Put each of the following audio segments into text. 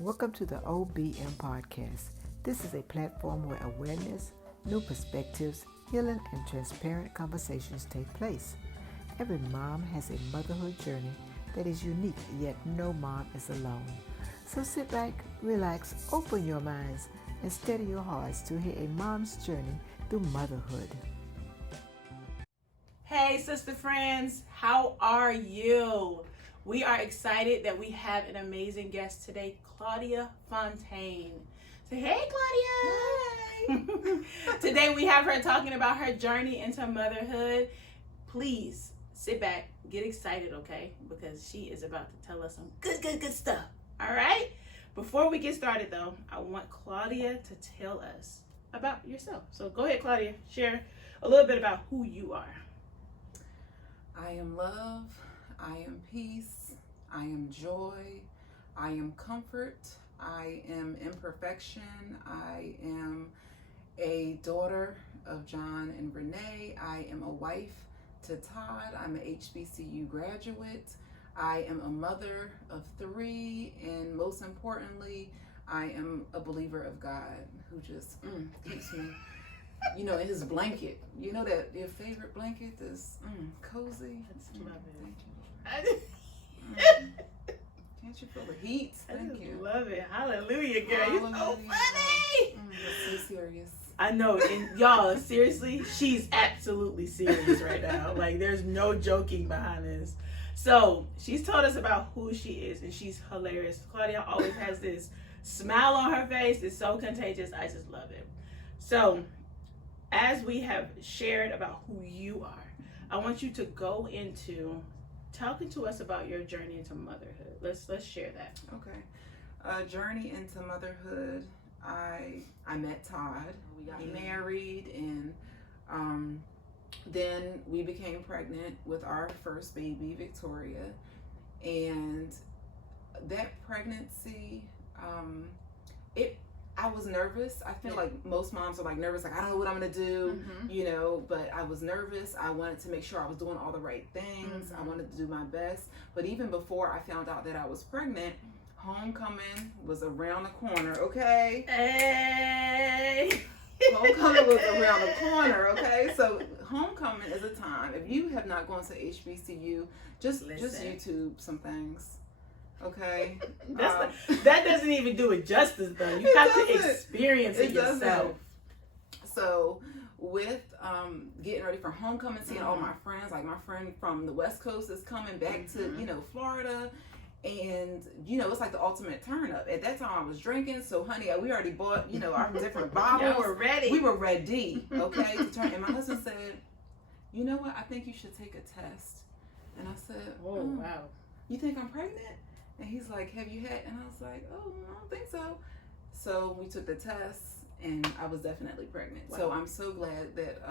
Welcome to the OBM Podcast. This is a platform where awareness, new perspectives, healing, and transparent conversations take place. Every mom has a motherhood journey that is unique, yet no mom is alone. So sit back, relax, open your minds, and steady your hearts to hear a mom's journey through motherhood. Hey, sister friends, how are you? We are excited that we have an amazing guest today, Claudia Fontaine. Say, hey, Claudia. Hi. Today we have her talking about her journey into motherhood. Please sit back, get excited, okay? Because she is about to tell us some good stuff. All right? Before we get started, though, I want Claudia to tell us about yourself. So go ahead, Claudia. Share a little bit about who you are. I am love. I am peace. I am joy. I am comfort. I am imperfection. I am a daughter of John and Renee. I am a wife to Todd. I'm an HBCU graduate. I am a mother of 3. And most importantly, I am a believer of God who just keeps me, in his blanket. You know that your favorite blanket is cozy. That's love it. Thank you. Can't you feel the heat? Thank you. Love it. Hallelujah, girl. You're so funny. That's so serious. I know. And y'all, seriously, she's absolutely serious right now. Like, there's no joking behind this. So, she's told us about who she is, and she's hilarious. Claudia always has this smile on her face. It's so contagious. I just love it. So, as we have shared about who you are, I want you to go into talking to us about your journey into motherhood. Let's share that. Okay. Journey into motherhood. I met Todd. We got married, and then we became pregnant with our first baby, Victoria. And that pregnancy, I was nervous. I feel like most moms are nervous, I don't know what I'm gonna do, but I was nervous. I wanted to make sure I was doing all the right things. I wanted to do my best. But even before I found out that I was pregnant, homecoming was around the corner, okay? Hey! Homecoming was around the corner, okay? So homecoming is a time, if you have not gone to HBCU, just YouTube some things. Okay. That doesn't even do it justice, though. You have to experience it yourself. So with getting ready for homecoming, seeing all my friends, like my friend from the West Coast is coming back to, Florida. And, it's like the ultimate turn up. At that time I was drinking. So honey, we already bought, our different bottles. We were ready. We were ready, okay, to turn. And my husband said, you know what? I think you should take a test. And I said, oh, wow. You think I'm pregnant? And he's like, have you had? And I was like, oh, I don't think so. So we took the test, and I was definitely pregnant. Wow. So I'm so glad that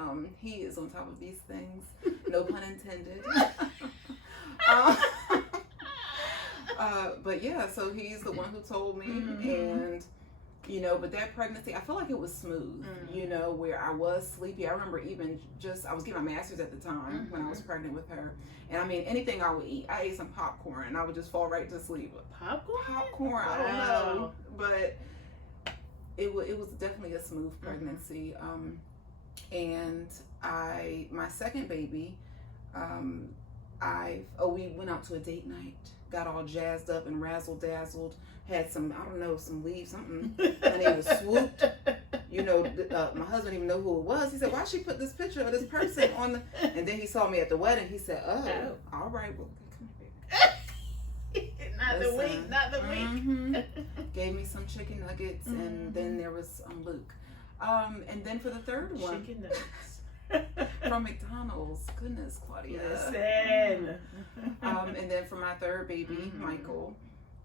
he is on top of these things. No pun intended. But yeah, so he's the one who told me. And, but that pregnancy, I feel like it was smooth, where I was sleepy. I remember even I was getting my master's at the time when I was pregnant with her. And I mean, anything I would eat, I ate some popcorn and I would just fall right to sleep. Popcorn? Wow. I don't know. But it was definitely a smooth pregnancy. And my second baby, we went out to a date night, got all jazzed up and razzle dazzled, had some, some leaves, something, and it was swooped. My husband didn't even know who it was. He said, why she put this picture of this person on the, and then he saw me at the wedding. He said, oh. All right, well, come here, baby. Not the week. Gave me some chicken nuggets, and then there was Luke. And then for the third one. Chicken nuggets. From McDonald's. Goodness, Claudia. Listen. And then for my third baby, Michael.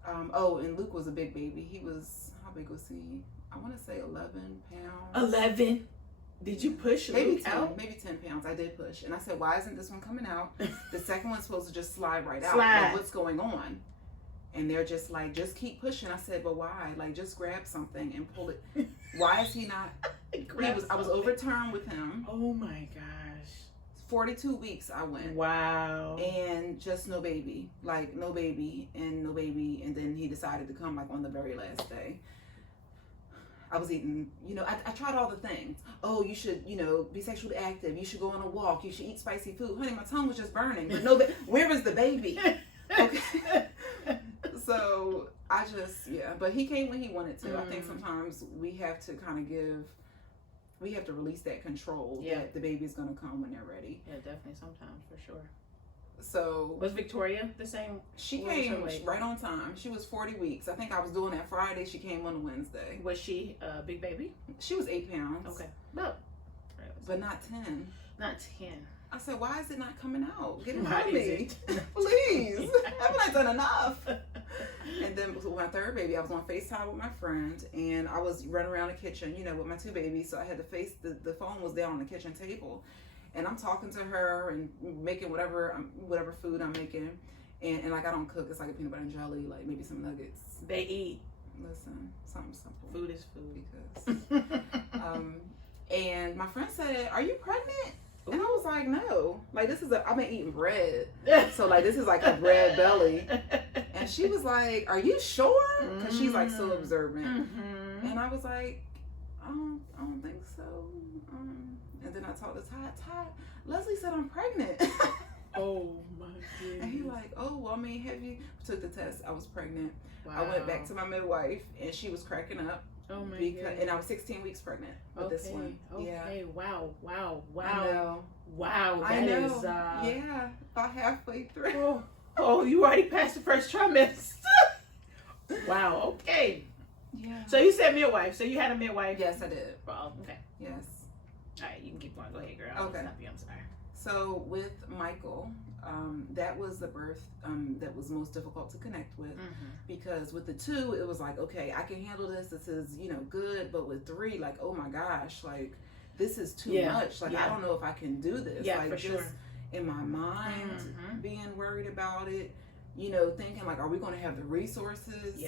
And Luke was a big baby. He was, how big was he? I want to say 11 pounds. 11? Did you push maybe Luke 10, out? Maybe 10 pounds. I did push. And I said, why isn't this one coming out? The second one's supposed to just slide right out. Like, what's going on? And they're just like, just keep pushing. I said, but why? Like, just grab something and pull it. Why is he not? I was overturned with him. Oh my gosh. 42 weeks I went. Wow. And just no baby. Like, no baby and no baby. And then he decided to come, like, on the very last day. I was eating, I tried all the things. Oh, you should, be sexually active. You should go on a walk. You should eat spicy food. Honey, my tongue was just burning. But no, where was the baby? Okay. So I just, but he came when he wanted to. I think sometimes we have to release that control that the baby's going to come when they're ready. Yeah, definitely sometimes, for sure. So was Victoria the same? She came right on time. She was 40 weeks. I think I was doing that Friday. She came on a Wednesday. Was she a big baby? She was 8 pounds. Okay. But not 10. Not 10. I said, why is it not coming out? Get it Why out of me. Please. Haven't I done enough? And then with my third baby, I was on FaceTime with my friend, and I was running around the kitchen, with my 2 babies. So I had to the phone was down on the kitchen table. And I'm talking to her and making whatever food I'm making. And like, I don't cook. It's like a peanut butter and jelly, like maybe some nuggets. They eat. Listen, something simple. Food is food. Because, and my friend said, "Are you pregnant?" And I was like, "No. Like, I've been eating bread. So like, this is like a bread belly." And she was like, "Are you sure?" Because she's like so observant. Mm-hmm. And I was like, I don't think so. And then I talked to Ty. Leslie said I'm pregnant. Oh my goodness. And he like, "Oh, well, I mean, have you took the test? I was pregnant." Wow. I went back to my midwife, and she was cracking up. Oh my goodness. And I was 16 weeks pregnant with this one. Okay. Yeah. Wow. I know. Wow. I know. Is, yeah. About halfway through. Oh, you already passed the first trimester. Wow. Okay. Yeah. So you said midwife. So you had a midwife. Yes, I did. Well, okay. Yes. All right, you can keep going. Go ahead, girl. Okay. I'm sorry. So with Michael, that was the birth that was most difficult to connect with, because with the 2, it was like, okay, I can handle this. This is, good. But with 3, like, oh my gosh, like, this is too much. Like, I don't know if I can do this. Yeah, like, for sure. just in my mind, being worried about it, thinking like, are we going to have the resources,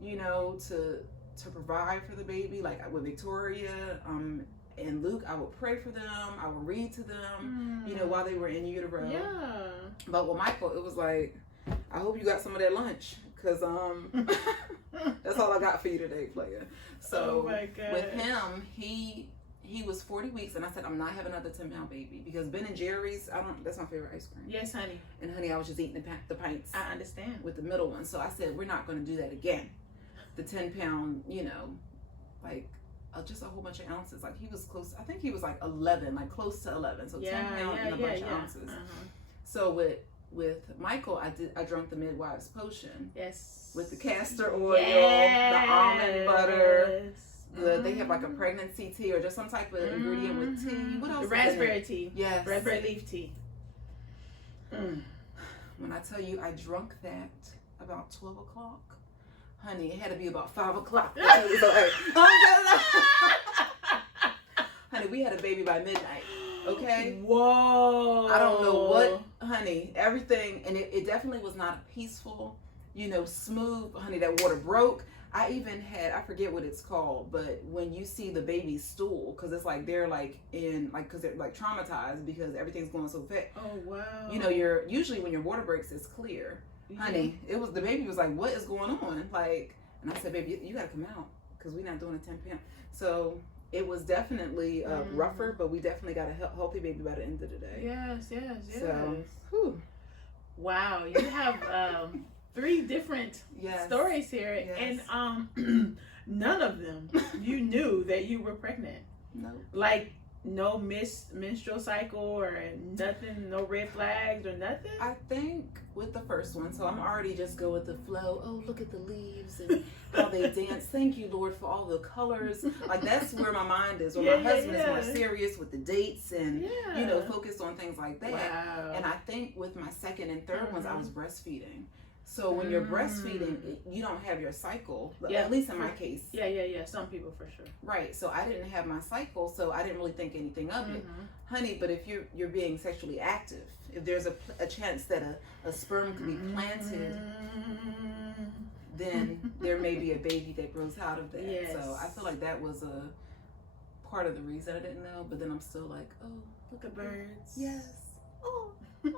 to provide for the baby? Like with Victoria, and Luke, I would pray for them. I would read to them, while they were in utero. Yeah. But with Michael, it was like, I hope you got some of that lunch, because that's all I got for you today, player. So oh my God. With him, he was 40 weeks, and I said, I'm not having another 10-pound baby, because Ben and Jerry's, that's my favorite ice cream. Yes, honey. And honey, I was just eating the pints. I understand. With the middle one. So I said, we're not going to do that again. The 10-pound, like, just a whole bunch of ounces. Like, he was close, I think he was like 11, like close to 11. So 10 pounds and a bunch of ounces. So with Michael, I drank the midwife's potion. Yes. With the castor oil, the almond butter. They have like a pregnancy tea, or just some type of ingredient with tea. What else? The raspberry tea. Yes. Raspberry leaf tea. When I tell you, I drunk that about 12 o'clock. Honey, it had to be about 5 o'clock. Honey, we had a baby by midnight. Okay? Whoa. I don't know what, honey, everything. And it definitely was not peaceful, smooth. Honey, that water broke. I even had, I forget what it's called, but when you see the baby's stool, because it's like they're like because they're like traumatized because everything's going so fast. Oh, wow. You're usually when your water breaks, it's clear. Honey, the baby was like, what is going on? Like, and I said, baby, you got to come out, because we're not doing a 10-pound. So it was definitely rougher, but we definitely got a healthy baby by the end of the day. Yes. So, whew. Wow, you have 3 different stories here, and none of them you knew that you were pregnant. No. Like, no menstrual cycle or nothing, no red flags or nothing? I think with the first one, so I'm already just go with the flow. Oh, look at the leaves and how they dance. Thank you, Lord, for all the colors. Like, that's where my mind is. Where my husband is more serious with the dates and, focused on things like that. Wow. And I think with my second and third ones, I was breastfeeding. So when you're breastfeeding, you don't have your cycle, at least in my case. Yeah. Some people for sure. Right. So I didn't have my cycle, so I didn't really think anything of it. Honey, but if you're being sexually active, if there's a chance that a sperm could be planted, then there may be a baby that grows out of that. Yes. So I feel like that was a part of the reason I didn't know, but then I'm still like, oh, Look at birds. Yes. Oh. Thank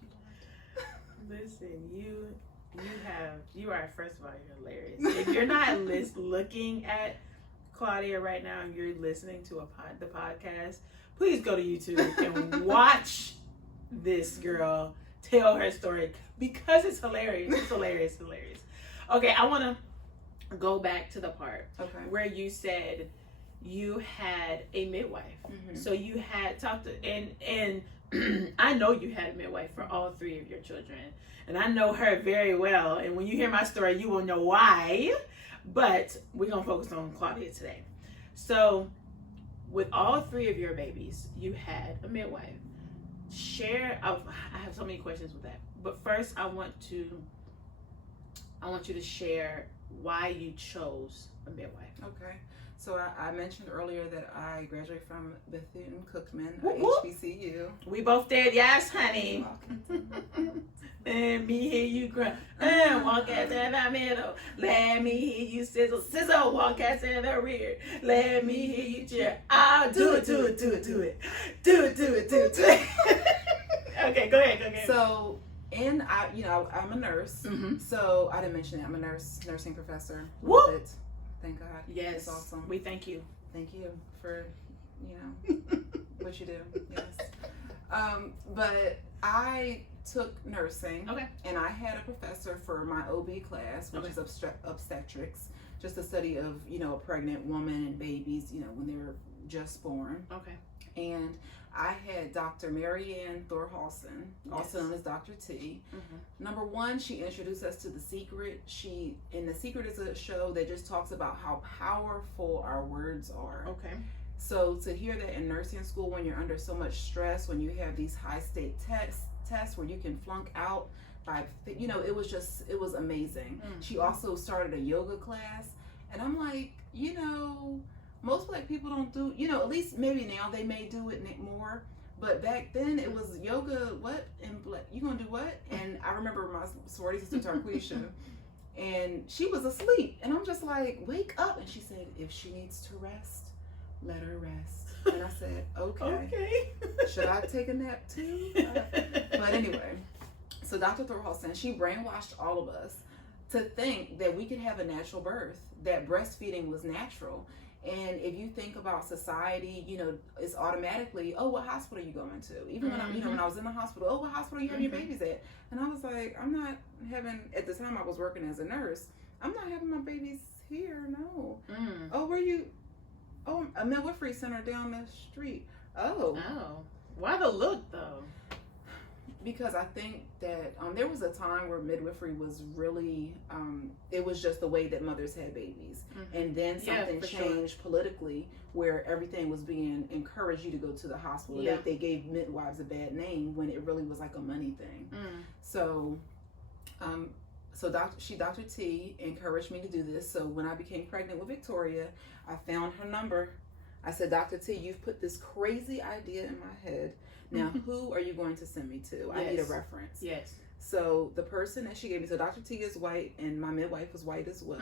you, Lord. Listen, you are, first of all, you're hilarious. If you're not looking at Claudia right now and you're listening to the podcast, please go to YouTube and watch this girl tell her story because it's hilarious. It's hilarious. Okay, I want to go back to the part where you said you had a midwife. Mm-hmm. So you had talked to, and I know you had a midwife for all 3 of your children. And I know her very well. And when you hear my story, you will know why. But we're going to focus on Claudia today. So with all 3 of your babies, you had a midwife. I have so many questions with that. But first, I want you to share why you chose a midwife. Okay. So I mentioned earlier that I graduated from Bethune-Cookman, HBCU. We both did, yes, honey. Let me hear you cry and walk out to the middle. Let me hear you sizzle, walk out to the rear. Let me hear you cheer. I'll do it. Do it. Okay, go ahead. So, I'm a nurse. Mm-hmm. So I didn't mention it. I'm a nursing professor. Love it. Thank God. Yes. It's awesome. We thank you. Thank you for, what you do. Yes. But I took nursing. Okay. And I had a professor for my OB class, which is obstetrics, just the study of, a pregnant woman and babies, when they're just born. Okay. And I had Dr. Marianne Thorhalson, also known as Dr. T. Mm-hmm. Number one, she introduced us to The Secret. The Secret is a show that just talks about how powerful our words are. Okay. So to hear that in nursing school, when you're under so much stress, when you have these high stake tests where you can flunk out by, it was amazing. Mm-hmm. She also started a yoga class, and I'm like, most Black people don't do, at least maybe now they may do it more, but back then it was yoga, you gonna do what? And I remember my sorority sister Tarquisha, and she was asleep, and I'm just like, wake up. And she said, if she needs to rest, let her rest. And I said, okay. Should I take a nap too? But anyway, so Dr. Thorhalson, she brainwashed all of us to think that we could have a natural birth, that breastfeeding was natural. And if you think about society, it's automatically, what hospital are you going to? Even when I was in the hospital, what hospital are you having your babies at? And I was like, I'm not having, at the time I was working as a nurse, I'm not having my babies here, no. Mm. Oh, where you? Oh, a midwifery center down the street. Oh. Why the look though? Because I think that there was a time where midwifery was really, it was just the way that mothers had babies. Mm-hmm. And then something changed politically where everything was being encouraged you to go to the hospital. Yeah. They gave midwives a bad name when it really was like a money thing. Mm. So Dr. T encouraged me to do this. So when I became pregnant with Victoria, I found her number. I said, Dr. T, you've put this crazy idea in my head. Now, who are you going to send me to? I need a reference. Yes. So the person that she gave me, so Dr. T is white, and my midwife was white as well.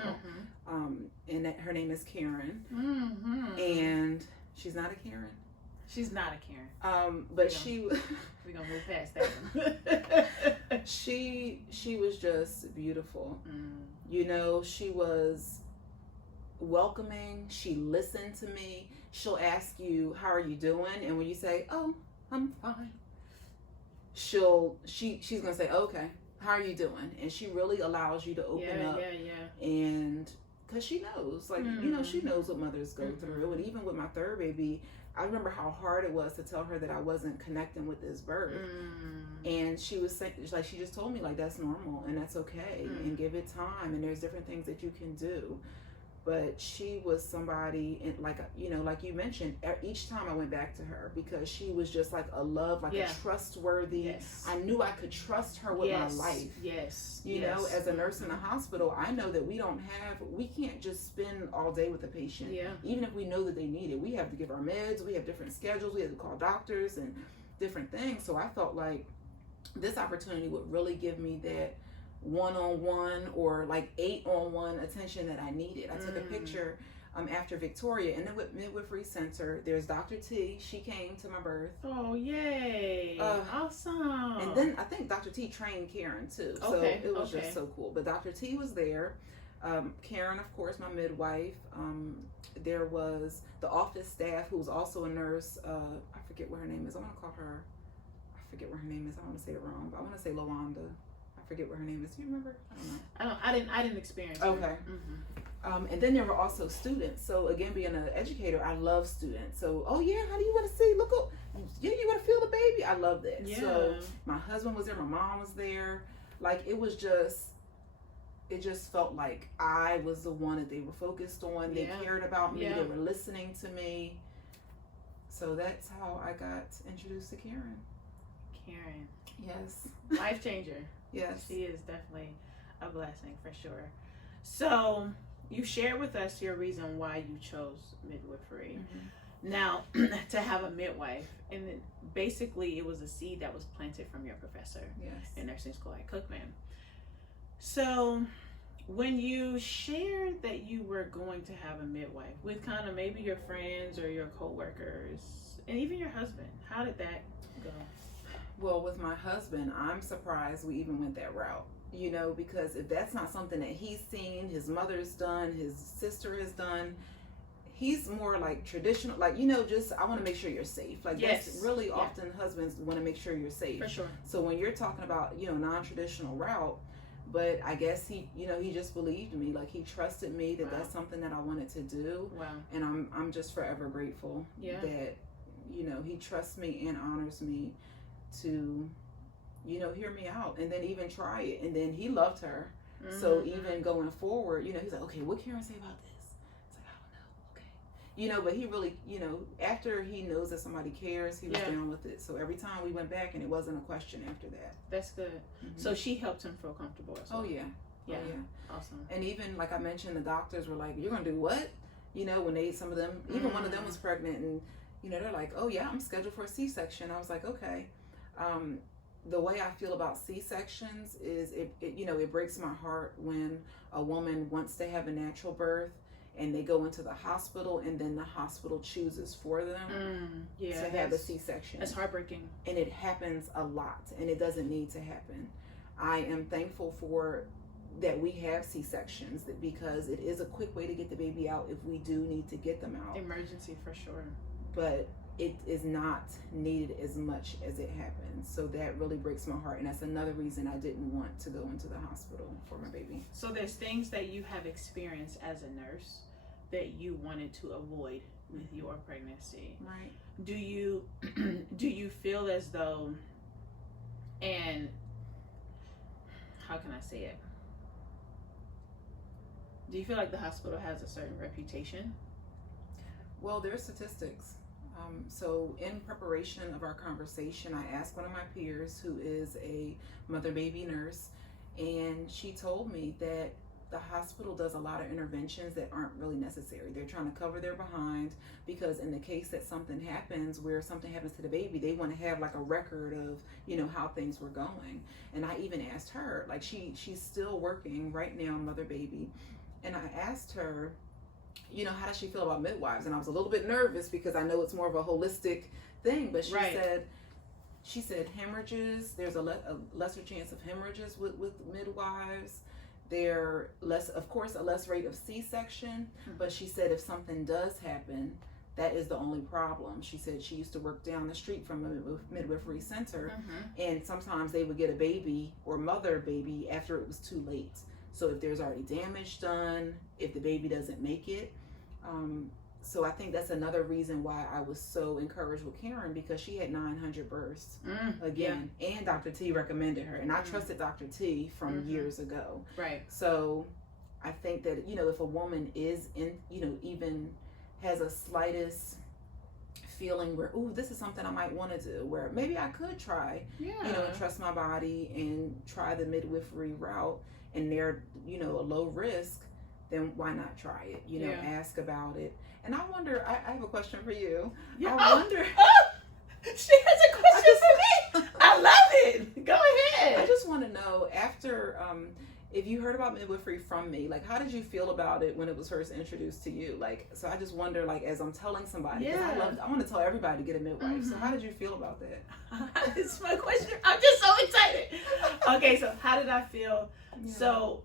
Mm-hmm. And her name is Karen. Mm-hmm. And she's not a Karen. She's not a Karen. But we're gonna move past that one. she was just beautiful. Mm. She was welcoming. She listened to me. She'll ask you, how are you doing? And when you say, oh, I'm fine, she's gonna say, okay, how are you doing? And she really allows you to open up. And because she knows, she knows what mothers go through. And even with my third baby, I remember how hard it was to tell her that I wasn't connecting with this birth. And she was saying, she just told me, that's normal and that's okay, and give it time, and there's different things that you can do. But she was somebody, and like you mentioned, each time I went back to her, because she was just like a love, a trustworthy. Yes. I knew I could trust her with my life. Yes. As a nurse in a hospital, I know that we can't just spend all day with a patient. Yeah. Even if we know that they need it, we have to give our meds. We have different schedules. We have to call doctors and different things. So I felt like this opportunity would really give me that one-on-one or 8-on-1 attention that I needed. I took a picture after Victoria. In the midwifery center, there's Dr. T. She came to my birth. Oh, yay. Awesome. And then I think Dr. T trained Karen too. So it was just so cool. But Dr. T was there. Karen, of course, my midwife. There was the office staff who was also a nurse. I forget what her name is. I want to call her, I forget what her name is. I don't want to say it wrong, but I want to say Lawanda. I forget what her name is. Do you remember? I don't know. I didn't experience her. Okay. And then there were also students. So again, being an educator, I love students. So, oh yeah, how do you want to see? Look, yeah, you want to feel the baby? I love that. Yeah. So my husband was there, my mom was there. Like it just felt like I was the one that they were focused on. They cared about me. They were listening to me. So that's how I got introduced to Karen. Karen. Yes. Life changer. Yes. She is definitely a blessing for sure. So you shared with us your reason why you chose midwifery. Now, to have a midwife, and then basically it was a seed that was planted from your professor in nursing school at Cookman. So when you shared that you were going to have a midwife with kind of maybe your friends or your coworkers and even your husband, how did that go? Well, with my husband, I'm surprised we even went that route, you know, because if that's not something that he's seen, his mother's done, his sister has done, he's more like traditional, like, you know, just, I want to make sure you're safe. Like, that's really often husbands want to make sure you're safe. For sure. So when you're talking about, you know, non-traditional route, but I guess he, you know, he just believed me. Like, he trusted me that that's something that I wanted to do. Wow. And I'm just forever grateful that, you know, he trusts me and honors me to, you know, hear me out and then even try it. And then he loved her. So even going forward, you know, he's like, okay, what Karen say about this? It's like, I don't know. Okay. You know, but he really, you know, after he knows that somebody cares, he was down with it. So every time we went back, and it wasn't a question after that. That's good. So she helped him feel comfortable as well. Oh, yeah. Yeah. Oh, yeah. Awesome. And even, like I mentioned, the doctors were like, you're going to do what? You know, when some of them, even one of them was pregnant, and, you know, they're like, oh, yeah, I'm scheduled for a C-section. I was like, okay. The way I feel about C-sections is it you know, it breaks my heart when a woman wants to have a natural birth and they go into the hospital and then the hospital chooses for them to have a C-section. That's heartbreaking. And it happens a lot, and it doesn't need to happen. I am thankful for that we have C-sections because it is a quick way to get the baby out if we do need to get them out. Emergency for sure. But it is not needed as much as it happens. So that really breaks my heart. And that's another reason I didn't want to go into the hospital for my baby. So there's things that you have experienced as a nurse that you wanted to avoid with your pregnancy. Right. Do you feel as though, and how can I say it? Do you feel like the hospital has a certain reputation? Well, there's statistics. So in preparation of our conversation, I asked one of my peers who is a mother-baby nurse, and she told me that the hospital does a lot of interventions that aren't really necessary. They're trying to cover their behind because in the case that something happens where something happens to the baby, they want to have like a record of, you know, how things were going. And I even asked her, like she's still working right now, mother-baby, and I asked her, you know, how does she feel about midwives? And I was a little bit nervous because I know it's more of a holistic thing, but she said hemorrhages, there's a lesser chance of hemorrhages with midwives. They're less rate of C-section, but she said if something does happen, that is the only problem. She said she used to work down the street from a midwifery center, and sometimes they would get a baby or mother baby after it was too late. So if there's already damage done, if the baby doesn't make it. So I think that's another reason why I was so encouraged with Karen, because she had 900 births again, and Dr. T recommended her, and I trusted Dr. T from years ago. Right. So I think that, you know, if a woman is in, you know, even has a slightest feeling where, ooh, this is something I might want to do, where maybe I could try, you know, and trust my body and try the midwifery route, and they're, you know, a low risk, then why not try it? You know, ask about it. And I wonder, I have a question for you. Yeah. I wonder. She has a question for me. I love it. Go ahead. I just want to know, after, if you heard about midwifery from me, like, how did you feel about it when it was first introduced to you? Like, so I just wonder, like, as I'm telling somebody, because I want to tell everybody to get a midwife. Mm-hmm. So how did you feel about that? This is my question. I'm just so excited. Okay, so how did I feel? Yeah. So,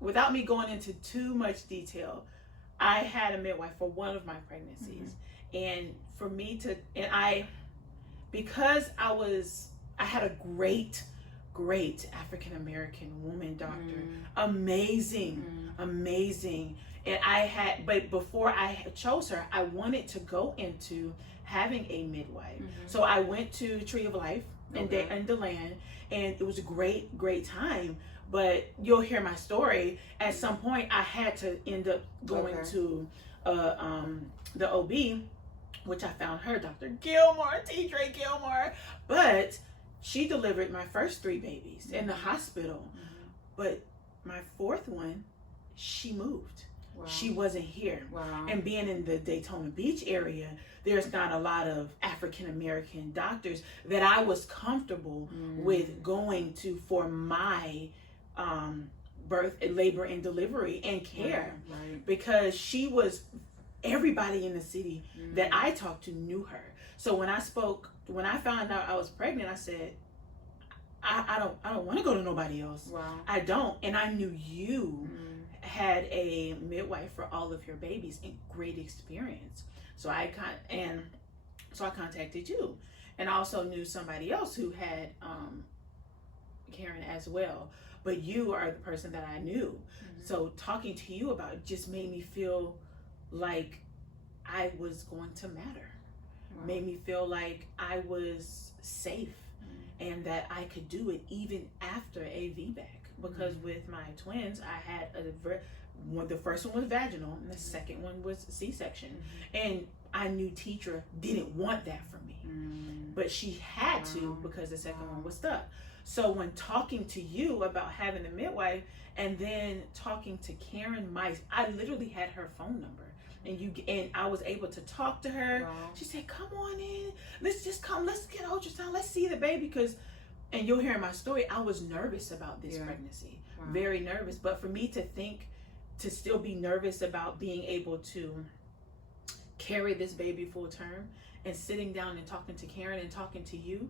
without me going into too much detail, I had a midwife for one of my pregnancies, and for me to, because I had a great African American woman doctor, amazing, and but before I chose her, I wanted to go into having a midwife. So I went to Tree of Life in DeLand, and it was a great time. But you'll hear my story. At some point, I had to end up going to the OB, which I found her, Dr. Gilmore, T.J. Gilmore. But she delivered my first 3 babies in the hospital. But my 4th one, she moved. Wow. She wasn't here. Wow. And being in the Daytona Beach area, there's not a lot of African American doctors that I was comfortable with going to for my birth, labor and delivery and care. Right. Because she was, everybody in the city that I talked to knew her. So when I found out I was pregnant, I said, I don't want to go to nobody else. Wow. I don't. And I knew you had a midwife for all of your babies and great experience. So I contacted you, and I also knew somebody else who had Karen as well. But you are the person that I knew. So talking to you about it just made me feel like I was going to matter. Wow. Made me feel like I was safe and that I could do it even after a VBAC. Because with my twins, I had the first one was vaginal and the second one was C-section. And I knew Teacher didn't want that for me. But she had to, because the second one was stuck. So when talking to you about having a midwife, and then talking to Karen Mice, I literally had her phone number, and I was able to talk to her. Wow. She said, "Come on in. Let's just come. Let's get ultrasound. Let's see the baby." And you'll hear my story. I was nervous about this pregnancy, very nervous. But for me to still be nervous about being able to carry this baby full term, and sitting down and talking to Karen and talking to you,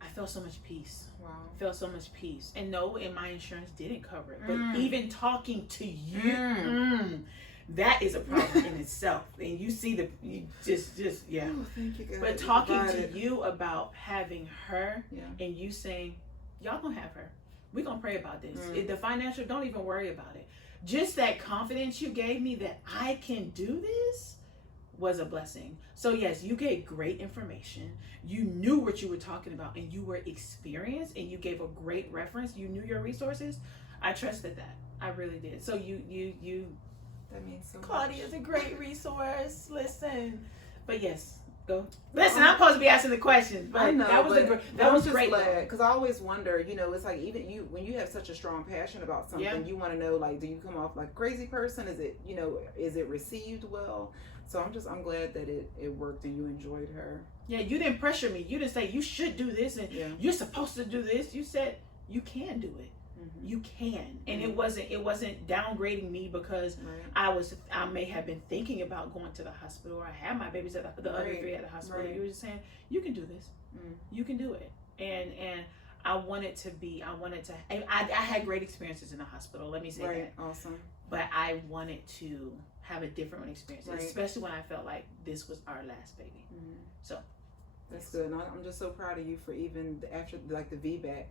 I felt so much peace. Wow. Felt so much peace. And no, and my insurance didn't cover it. But even talking to you, that is a problem in itself. And you see you just yeah. Oh, thank you, God. But talking to you about having her, and you saying, y'all gonna have her. We're gonna pray about this. The financial, don't even worry about it. Just that confidence you gave me that I can do this was a blessing. So yes, you gave great information. You knew what you were talking about, and you were experienced, and you gave a great reference. You knew your resources. I trusted that. I really did. So you that means so Claudia much. is a great resource. Listen. But yes, go. Listen, I'm supposed to be asking the questions, but I know, that was great. Because I always wonder, it's like, even you, when you have such a strong passion about something, you want to know, like, do you come off like a crazy person? Is it, is it received well? So I'm glad that it worked and you enjoyed her. Yeah, you didn't pressure me. You didn't say you should do this and you're supposed to do this. You said you can do it. You can. And it wasn't downgrading me because I may have been thinking about going to the hospital, or I had my babies at the other 3 at the hospital. You were just saying, you can do this. You can do it. And I had great experiences in the hospital. Let me say that. Awesome. But I wanted to have a different experience, especially when I felt like this was our last baby. So that's good. And I'm just so proud of you for even after like the VBAC.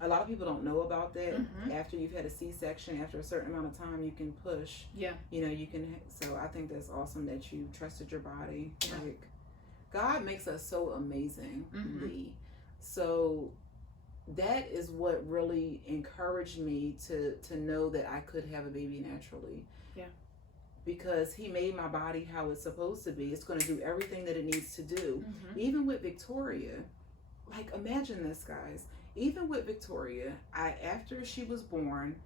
A lot of people don't know about that. After you've had a C-section, after a certain amount of time, you can push. Yeah. You can. So I think that's awesome that you trusted your body. Yeah. Like, God makes us so amazingly. So that is what really encouraged me to know that I could have a baby naturally. Yeah. Because He made my body how it's supposed to be. It's going to do everything that it needs to do. Even with Victoria, like, imagine this, guys. Even with Victoria, after she was born,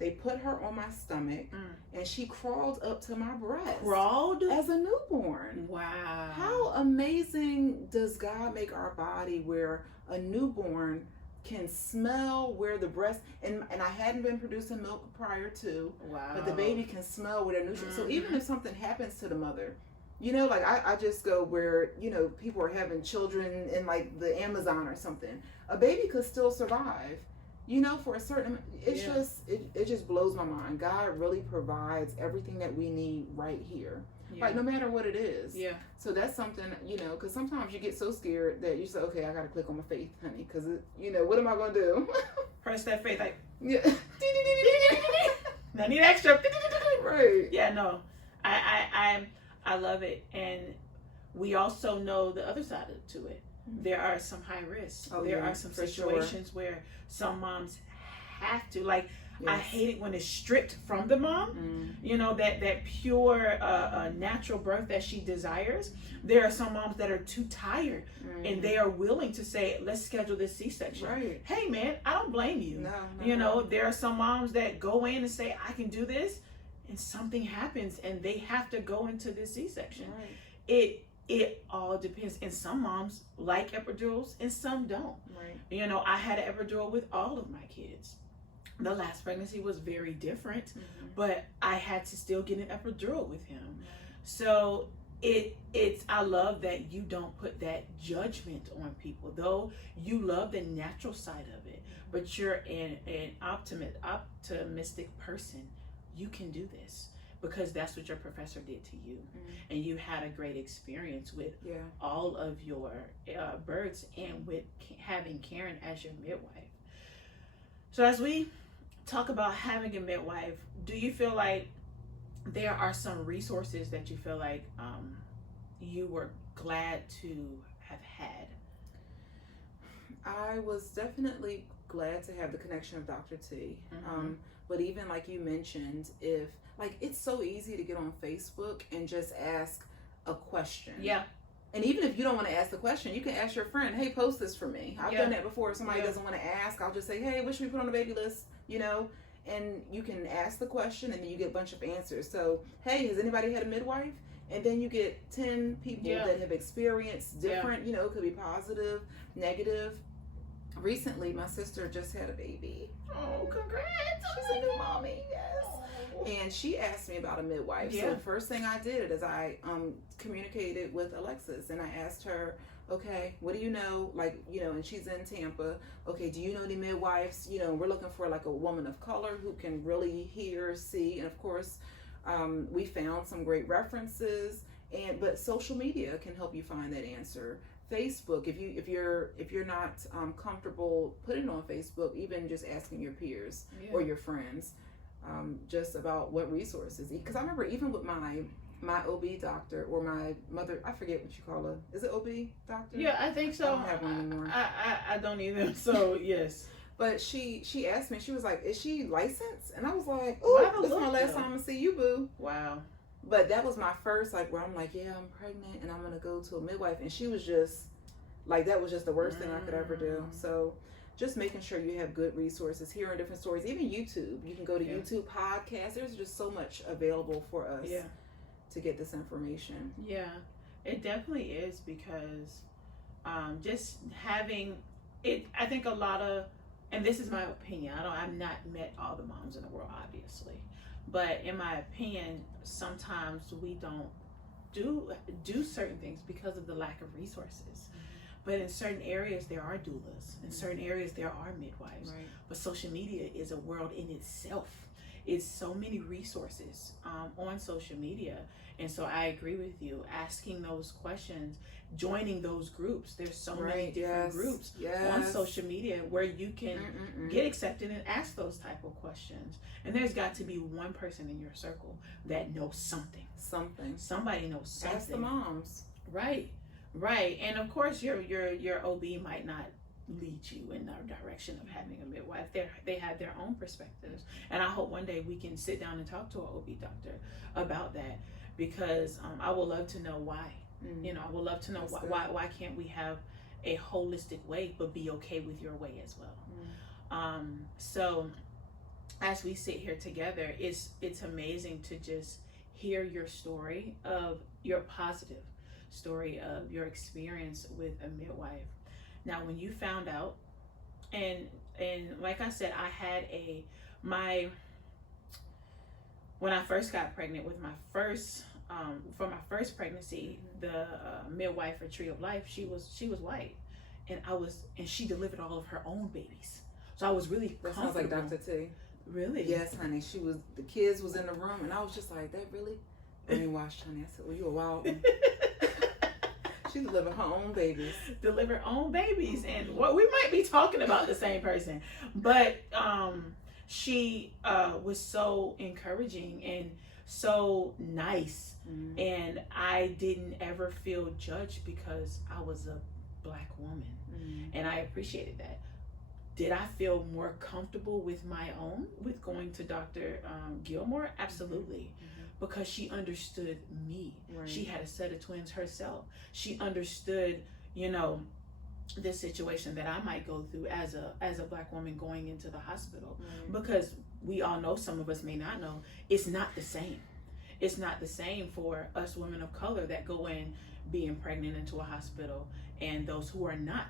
they put her on my stomach and she crawled up to my breast. Crawled? As a newborn. Wow. How amazing does God make our body where a newborn can smell where the breast, and I hadn't been producing milk prior to, Wow. but the baby can smell where their nutrients. Mm-hmm. So even if something happens to the mother, you know, like I just go where, you know, people are having children in like the Amazon or something, a baby could still survive, you know, for a certain, it's just, it just blows my mind. God really provides everything that we need right here. Yeah. Like no matter what it is. Yeah. So that's something, you know, because sometimes you get so scared that you say, okay, I got to click on my faith, honey, because, you know, what am I going to do? Press that faith, like, Yeah. I need extra. Right. Yeah, no, I love it, and we also know the other side to it. There are some high risks. There are some situations where some moms have to, like, I hate it when it's stripped from the mom. You know, that pure natural birth that she desires. There are some moms that are too tired and they are willing to say, let's schedule this C-section. Right. Hey man, I don't blame you. No, you know, there are some moms that go in and say, I can do this, and something happens and they have to go into this C-section. Right. It all depends. And some moms like epidurals and some don't. Right. You know, I had an epidural with all of my kids. The last pregnancy was very different, but I had to still get an epidural with him. So it's I love that you don't put that judgment on people, though you love the natural side of it, but you're an optimistic person. You can do this because that's what your professor did to you, and you had a great experience with all of your births and with having Karen as your midwife. So as we talk about having a midwife, do you feel like there are some resources that you feel like you were glad to have had? I was definitely glad to have the connection of Dr. T. But even like you mentioned, if like it's so easy to get on Facebook and just ask a question. Yeah. And even if you don't want to ask the question, you can ask your friend, hey, post this for me. I've done that before. If somebody doesn't want to ask, I'll just say, hey, what should we put on the baby list? You know, and you can ask the question and then you get a bunch of answers. So, hey, has anybody had a midwife? And then you get 10 people that have experienced different, you know, it could be positive, negative. Recently, my sister just had a baby. Oh, congrats. She's a new mommy, yes. And she asked me about a midwife. So the first thing I did is I communicated with Alexis and I asked her, okay, what do you know? Like, you know, and she's in Tampa. Okay, do you know any midwives? You know, we're looking for like a woman of color who can really hear, see, and of course, we found some great references. But social media can help you find that answer. Facebook, if you're not comfortable putting it on Facebook, even just asking your peers or your friends, just about what resources. Because I remember even with my OB doctor or my mother, I forget what you call her. Is it OB doctor? Yeah, I think so. I don't have one anymore. I don't either. So yes. But she asked me, she was like, is she licensed? And I was like, oh, this is my last time I see you, boo. Wow. But that was my first, like, where I'm like, yeah, I'm pregnant and I'm going to go to a midwife. And she was just, like, that was just the worst thing I could ever do. So just making sure you have good resources, hearing different stories, even YouTube. You can go to YouTube podcasts. There's just so much available for us to get this information. Yeah, it definitely is because just having it, I think a lot of, and this is my opinion, I've not met all the moms in the world, obviously. But in my opinion, sometimes we don't do certain things because of the lack of resources. But in certain areas, there are doulas. In certain areas, there are midwives. Right. But social media is a world in itself. It's so many resources on social media. And so I agree with you. Asking those questions, joining those groups. There's so many different groups on social media where you can get accepted and ask those type of questions. And there's got to be one person in your circle that knows something. Somebody knows something. Ask the moms. Right. And of course your OB might not lead you in the direction of having a midwife. They have their own perspectives. And I hope one day we can sit down and talk to an OB doctor about that, because I would love to know why. You know, I would love to know why can't we have a holistic way but be okay with your way as well. So as we sit here together, it's amazing to just hear your story of your positive story of your experience with a midwife. Now, when you found out and like I said, I had when I first got pregnant with my first for my first pregnancy, the midwife for Tree of Life, she was white, and she delivered all of her own babies, so I was really that sounds like Dr. T. Really? Yes, honey. The kids was in the room, and I was just like, that really? I mean, watch, honey. I said, well, you a wild one. She delivered her own babies. Delivered own babies, and we might be talking about the same person, but she was so encouraging and so nice, and I didn't ever feel judged because I was a Black woman, and I appreciated that. Did I feel more comfortable with going to Dr. Gilmore? Absolutely. Because she understood me. Right. She had a set of twins herself. She understood, the situation that I might go through as a Black woman going into the hospital. Right. Because we all know, some of us may not know, it's not the same. It's not the same for us women of color that go in being pregnant into a hospital, and those who are not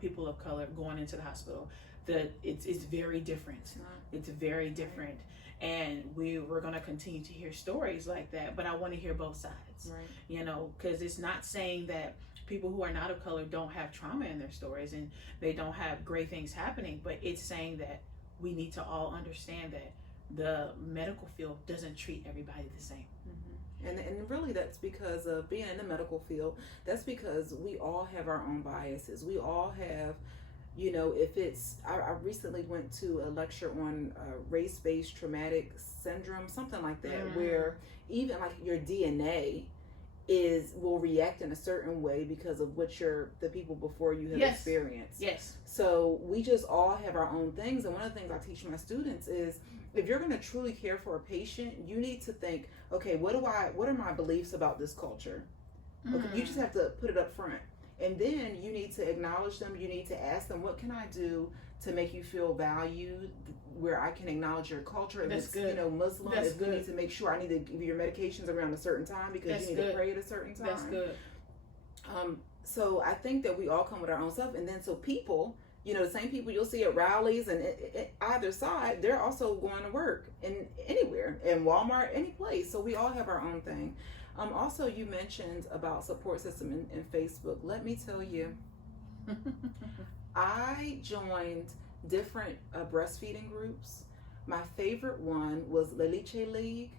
people of color going into the hospital. It's very different. It's very different. And we're going to continue to hear stories like that, but I want to hear both sides. Right. Because it's not saying that people who are not of color don't have trauma in their stories and they don't have great things happening, but it's saying that we need to all understand that the medical field doesn't treat everybody the same. And really that's because of being in the medical field. That's because we all have our own biases. We all have, if it's, I recently went to a lecture on race-based traumatic syndrome, something like that, where even like your DNA will react in a certain way because of what the people before you have experienced. Yes. So we just all have our own things. And one of the things I teach my students is, if you're going to truly care for a patient, you need to think, okay, what are my beliefs about this culture? Okay, you just have to put it up front. And then you need to acknowledge them. You need to ask them, what can I do to make you feel valued, where I can acknowledge your culture? If That's it's, good. Muslim, That's if good. you need to make sure I need to give you your medications around a certain time because That's you need good. to pray at a certain time. That's good. So I think that we all come with our own stuff. And then so people, the same people you'll see at rallies and either side, they're also going to work anywhere, in Walmart, any place. So we all have our own thing. Also, you mentioned about support system in Facebook. Let me tell you, I joined different breastfeeding groups. My favorite one was La Leche League.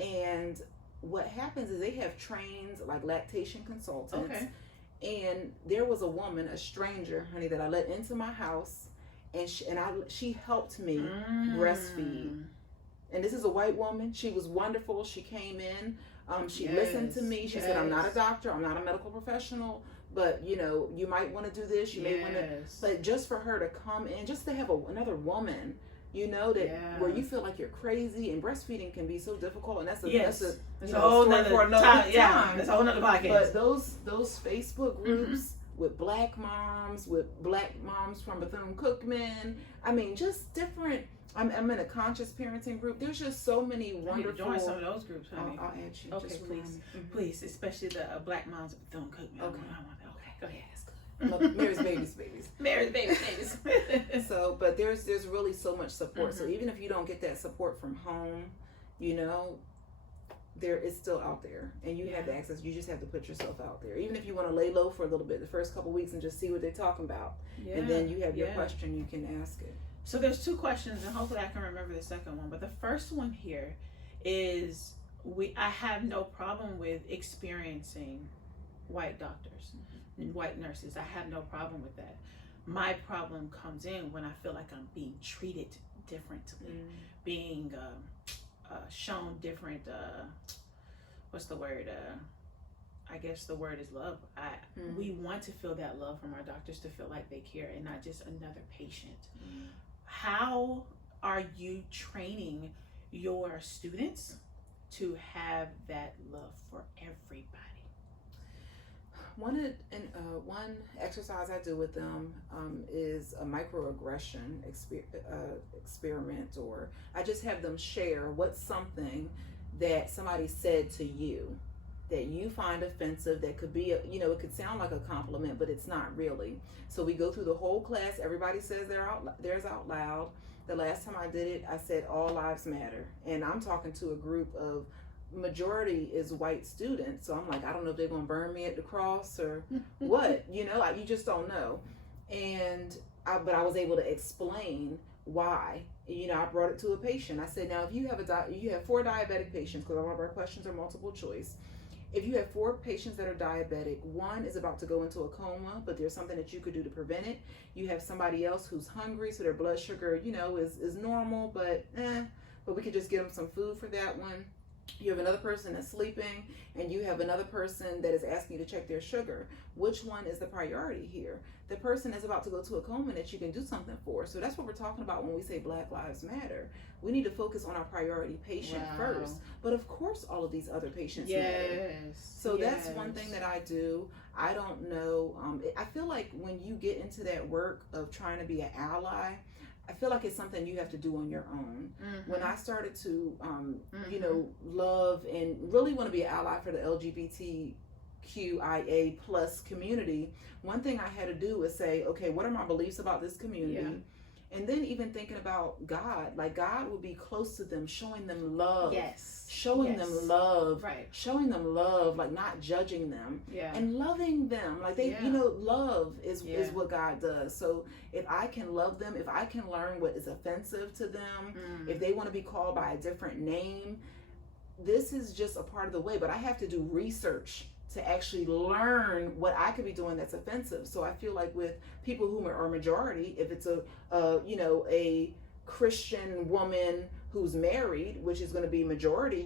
And what happens is they have trained like lactation consultants. Okay. And there was a woman, a stranger, honey, that I let into my house, and she helped me breastfeed. And this is a white woman. She was wonderful. She came in. She listened to me. She said, I'm not a doctor. I'm not a medical professional. But, you might want to do this. You may want to. But just for her to come in, just to have another woman, where you feel like you're crazy, and breastfeeding can be so difficult. And that's a whole story for another time. Yeah, that's a whole nother podcast. But those Facebook groups with Black moms from Bethune-Cookman, I mean, just different. I'm in a conscious parenting group. There's just so many wonderful. Join some of those groups, honey. I'll add you. Okay, please, especially the Black moms of Bethune-Cookman. Okay, go ahead. Mary's babies. Mary's babies. So, but there's really so much support. So even if you don't get that support from home, it's still out there, and you have the access. You just have to put yourself out there. Even if you want to lay low for a little bit, the first couple weeks, and just see what they're talking about, and then you have your question, you can ask it. So there's two questions, and hopefully I can remember the second one. But the first one here is, I have no problem with experiencing white doctors and white nurses. I have no problem with that. My problem comes in when I feel like I'm being treated differently, being shown different, what's the word? I guess the word is love. We want to feel that love from our doctors, to feel like they care and not just another patient. How are you training your students to have that love for everybody? One exercise I do with them is a microaggression experiment, or I just have them share what's something that somebody said to you that you find offensive, that could be, it could sound like a compliment, but it's not really. So we go through the whole class. Everybody says theirs out loud. The last time I did it, I said all lives matter. And I'm talking to a group of, majority is white students. So I'm like, I don't know if they're going to burn me at the cross or what, you just don't know. But I was able to explain why. I brought it to a patient. I said, now if you have 4 diabetic patients, because all of our questions are multiple choice. If you have 4 patients that are diabetic, 1 is about to go into a coma, but there's something that you could do to prevent it. You have somebody else who's hungry, so their blood sugar, is normal, but we could just give them some food for that one. You have another person that's sleeping, and you have another person that is asking you to check their sugar. Which one is the priority here? The person is about to go to a coma that you can do something for. So that's what we're talking about when we say Black Lives Matter. We need to focus on our priority patient first. But of course, all of these other patients matter. So that's one thing that I do. I don't know. I feel like when you get into that work of trying to be an ally, I feel like it's something you have to do on your own. When I started to, love and really want to be an ally for the LGBTQIA plus community, one thing I had to do was say, okay, what are my beliefs about this community? Yeah. And then even thinking about God, like God would be close to them, showing them love. Showing them love. Right. Showing them love, like not judging them. Yeah. And loving them. Like love is what God does. So if I can love them, if I can learn what is offensive to them, if they want to be called by a different name, this is just a part of the way. But I have to do research to actually learn what I could be doing that's offensive. So I feel like with people who are majority, if it's a Christian woman who's married, which is going to be majority,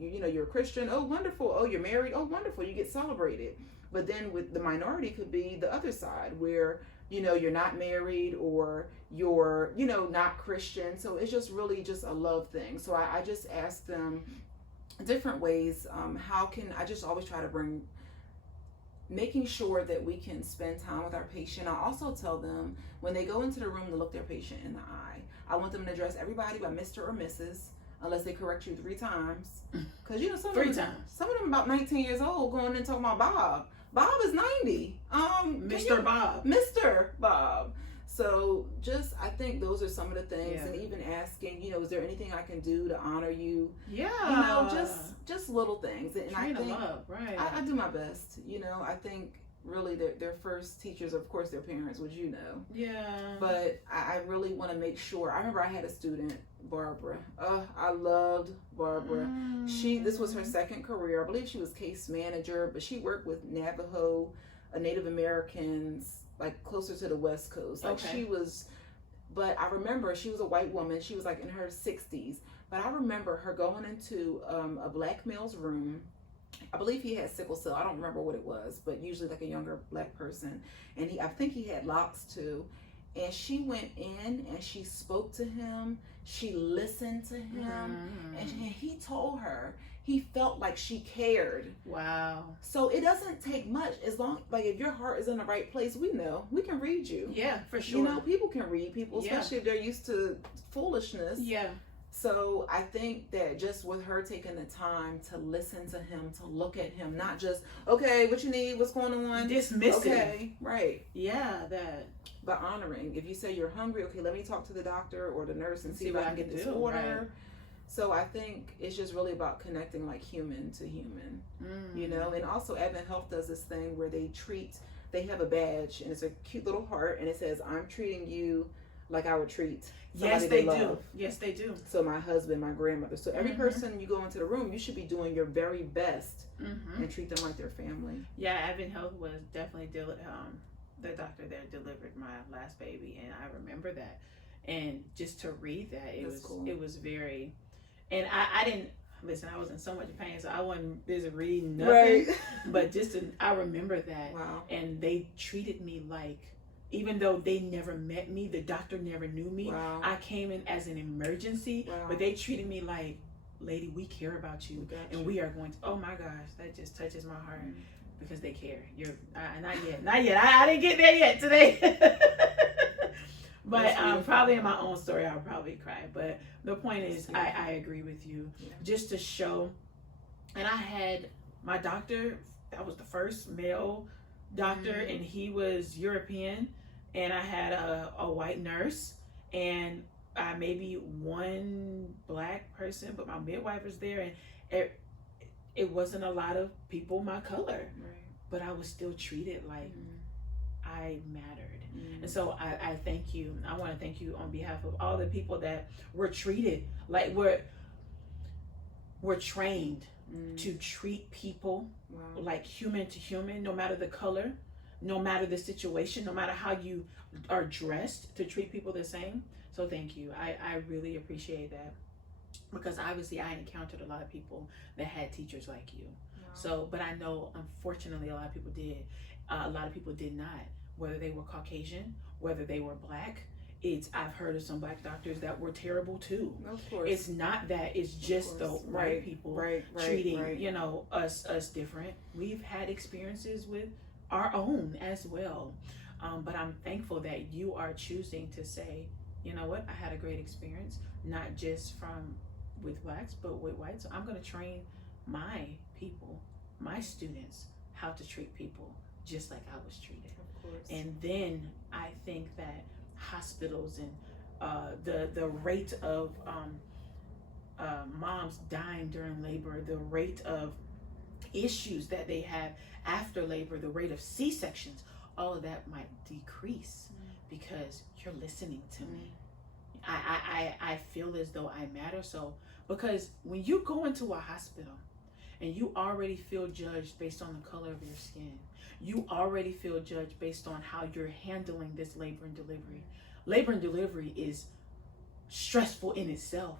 you're a Christian, oh wonderful, oh you're married, oh wonderful, you get celebrated. But then with the minority could be the other side where you're not married or you're not Christian. So it's just really just a love thing. So I just ask them different ways. How can I just always try to bring, making sure that we can spend time with our patient. I also tell them when they go into the room to look their patient in the eye, I want them to address everybody by Mr. or Mrs. unless they correct you 3 times. Because some of them about 19 years old going in talking about Bob. Bob is 90. Mr. Bob. So I think those are some of the things, and even asking, is there anything I can do to honor you? Yeah. Just little things. And I think love, right. I do my best. I think really their first teachers, of course, their parents, which Yeah. But I really want to make sure. I remember I had a student, Barbara. I loved Barbara. This was her second career. I believe she was case manager, but she worked with Navajo, Native Americans, like closer to the West Coast. Like she was, but I remember she was a white woman. She was like in her 60s. But I remember her going into a black male's room. I believe he had sickle cell. I don't remember what it was, but usually like a younger black person. And I think he had locks too. And she went in and she spoke to him. She listened to him. And he told her he felt like she cared. Wow. So it doesn't take much, as long, like if your heart is in the right place, we can read you. Yeah, for sure. People can read people, especially if they're used to foolishness. Yeah. So I think that just with her taking the time to listen to him, to look at him, not just, okay, what you need, what's going on? Dismissive. Okay, right. Yeah, that. But honoring. If you say you're hungry, okay, let me talk to the doctor or the nurse and see if I can get this order. Right. So I think it's just really about connecting like human to human, and also Advent Health does this thing where they have a badge and it's a cute little heart and it says, I'm treating you like I would treat somebody they love. Yes, they do. So my husband, my grandmother. So every person you go into the room, you should be doing your very best and treat them like their family. Yeah, Advent Health was definitely the doctor that delivered my last baby, and I remember that. And just to read that, it was very. And I didn't listen. I was in so much pain, so I wasn't busy reading nothing. Right. But I remember that. Wow. And they treated me like, even though they never met me, the doctor never knew me. Wow. I came in as an emergency, but they treated me like, lady, we care about you, and we are going to. Oh my gosh, that just touches my heart because they care. Not yet. I didn't get there yet today. But probably in my own story, I'll probably cry. But the point is, I agree with you. Yeah. Just to show, and I had my doctor, that was the first male doctor, and he was European, and I had a white nurse, and maybe one black person, but my midwife was there, and it wasn't a lot of people my color, but I was still treated like I mattered. And so I thank you. I want to thank you on behalf of all the people that were treated like we're trained to treat people like human to human, no matter the color, no matter the situation, no matter how you are dressed, to treat people the same. So thank you. I really appreciate that, because obviously I encountered a lot of people that had teachers like you. So, but I know unfortunately a lot of people did. A lot of people did not, whether they were Caucasian, whether they were black. I've heard of some black doctors that were terrible too. Of course. It's not that, it's just the white people treating, you know, us different. We've had experiences with our own as well. But I'm thankful that you are choosing to say, you know what, I had a great experience, not just with blacks, but with whites. So I'm going to train my people, my students, how to treat people just like I was treated. Of course. And then I think that hospitals and the rate of moms dying during labor, the rate of issues that they have after labor, the rate of C-sections, all of that might decrease because you're listening to me. I feel as though I matter. So, because when you go into a hospital and you already feel judged based on the color of your skin, you already feel judged based on how you're handling this labor and delivery. Labor and delivery is stressful in itself,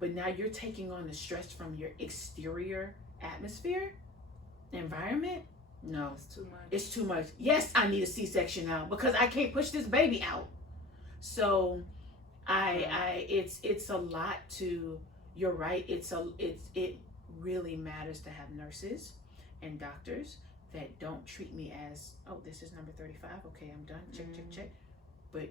but now you're taking on the stress from your exterior atmosphere, environment. No, it's too much. It's too much. Yes, I need a C-section now because I can't push this baby out. So it's a lot to, you're right. It really matters to have nurses and doctors that don't treat me as, oh, this is number 35. Okay, I'm done. Check. But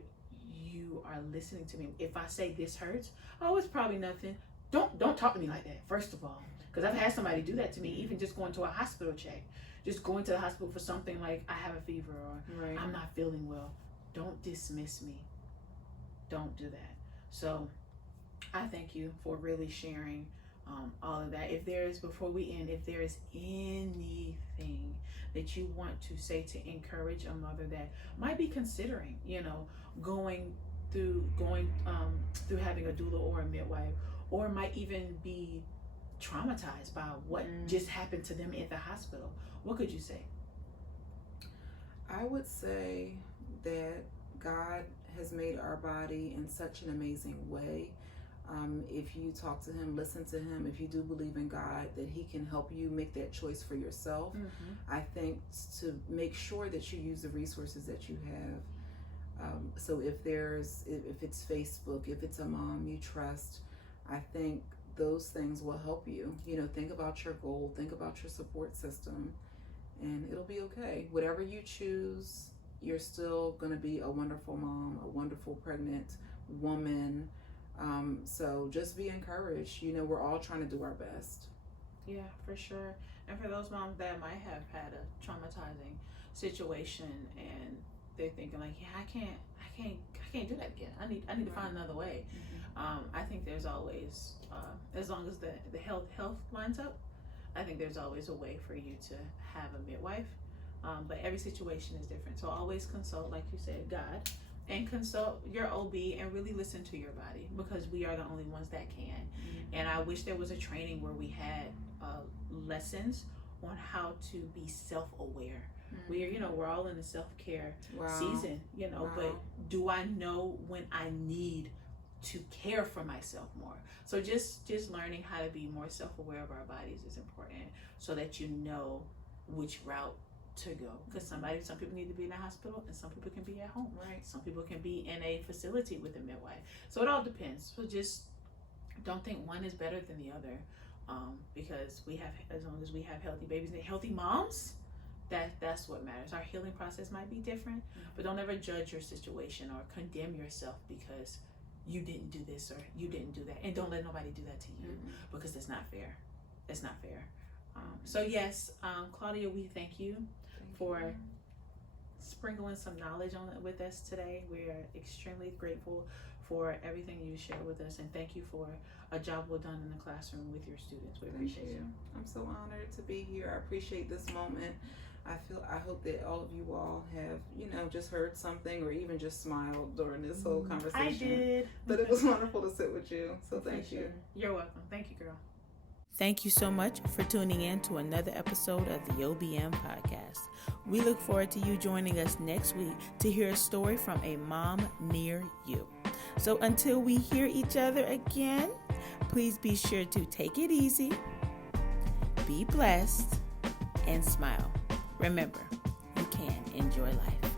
you are listening to me. If I say this hurts, oh, it's probably nothing. Don't talk to me like that, first of all. Because I've had somebody do that to me, even just going to a hospital check. Just going to the hospital for something like I have a fever or I'm not feeling well. Don't dismiss me. Don't do that. So I thank you for really sharing all of that. Before we end, if there is anything that you want to say to encourage a mother that might be considering, going through having a doula or a midwife, or might even be traumatized by what just happened to them at the hospital, what could you say? I would say that God has made our body in such an amazing way. If you talk to him, listen to him, if you do believe in God, that he can help you make that choice for yourself. I think to make sure that you use the resources that you have. So if it's Facebook, if it's a mom you trust, I think those things will help you. Think about your goal, think about your support system, and it'll be okay. Whatever you choose, you're still going to be a wonderful mom, a wonderful pregnant woman. So just be encouraged. We're all trying to do our best. Yeah, for sure. And for those moms that might have had a traumatizing situation and they're thinking like, yeah, I can't do that again. I need to find another way. I think there's always, as long as the health lines up, I think there's always a way for you to have a midwife. But every situation is different. So always consult, like you said, God, and consult your OB and really listen to your body, because we are the only ones that can. And I wish there was a training where we had lessons on how to be self-aware. We're all in the self-care season, but do I know when I need to care for myself more? So just learning how to be more self-aware of our bodies is important, so that you know which route to go. Because some people need to be in a hospital and some people can be at home. Right. Some people can be in a facility with a midwife. So it all depends. So just don't think one is better than the other. Because as long as we have healthy babies and healthy moms, that's what matters. Our healing process might be different, but don't ever judge your situation or condemn yourself because you didn't do this or you didn't do that. And don't let nobody do that to you, because it's not fair. It's not fair. So yes, Claudia, we thank you for sprinkling some knowledge on it with us today. We are extremely grateful for everything you share with us, and thank you for a job well done in the classroom with your students. We appreciate you. I'm so honored to be here. I appreciate this moment. I hope that all of you all have, just heard something or even just smiled during this whole conversation. I did. But it was wonderful to sit with you. So thank you. You're welcome. Thank you, girl. Thank you so much for tuning in to another episode of the OBM Podcast. We look forward to you joining us next week to hear a story from a mom near you. So until we hear each other again, please be sure to take it easy, be blessed, and smile. Remember, you can enjoy life.